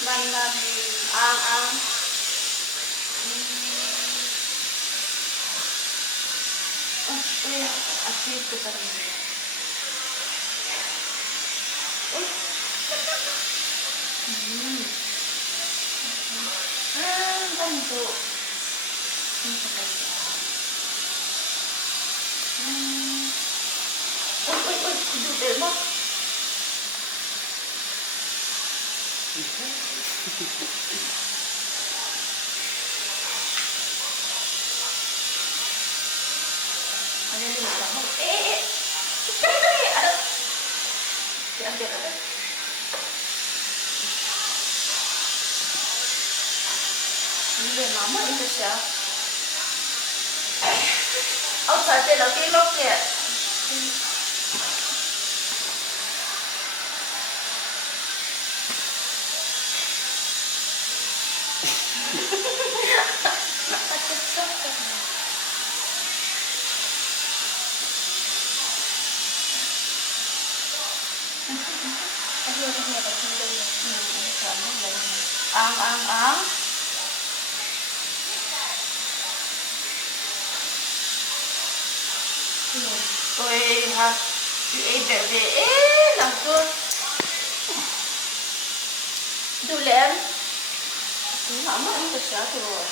Balik, ang. Achieve ko pa rin. Ganito. Ang sakay. Dudel mo. Ano yung lima mo? Dali! Ano? Diyan. Hindi, mama, ito siya. Outside, det är locket. Ang. Tôi ha, chị ấy về làm cơm. Đủ lắm. Cứ mắm ăn được sao rồi.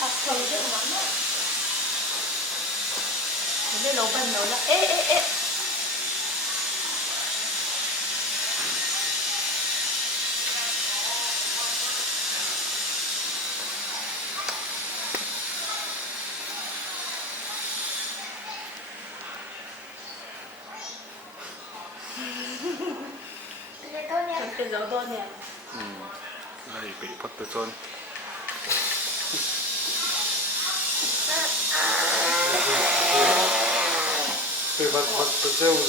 Học thôi chứ mắm. Để lâu bên rồi đó. Cái dấu đôi nè. Đây bị phật từ son. 그 맛도 새우로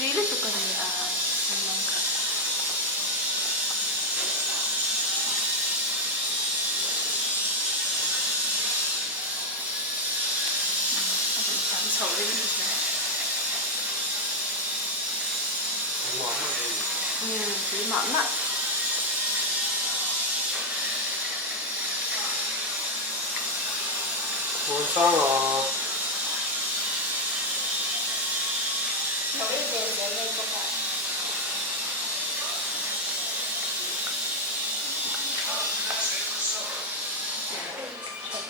Pili to kanya ang mangga. Ang sorry nila. Lima na. 원상아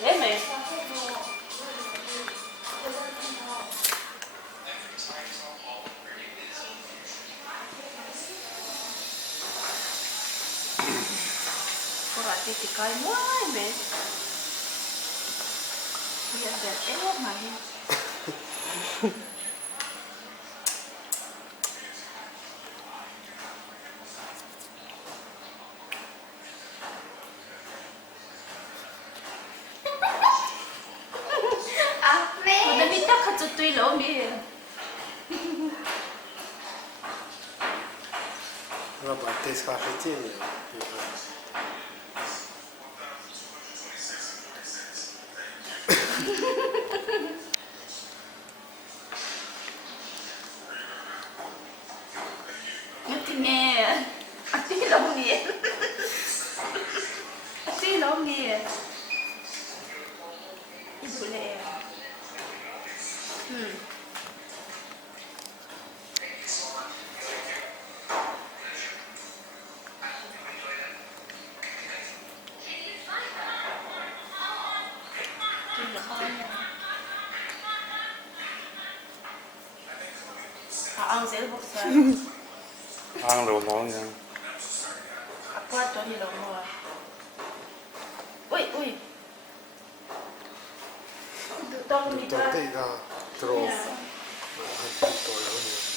Leme. Kurati tikay mo ay be. Yan ben mali. Madamita ka tutoy lomi. 나 마트에서 카페티에요. Tingin. Ati lomi. Ati lomi. Ibule. Ang selbuksan. Ang lẩu món nha. Ako ato ni lomo. Uy. Dutong ni ta. 또 때가 들어. 또 나오네.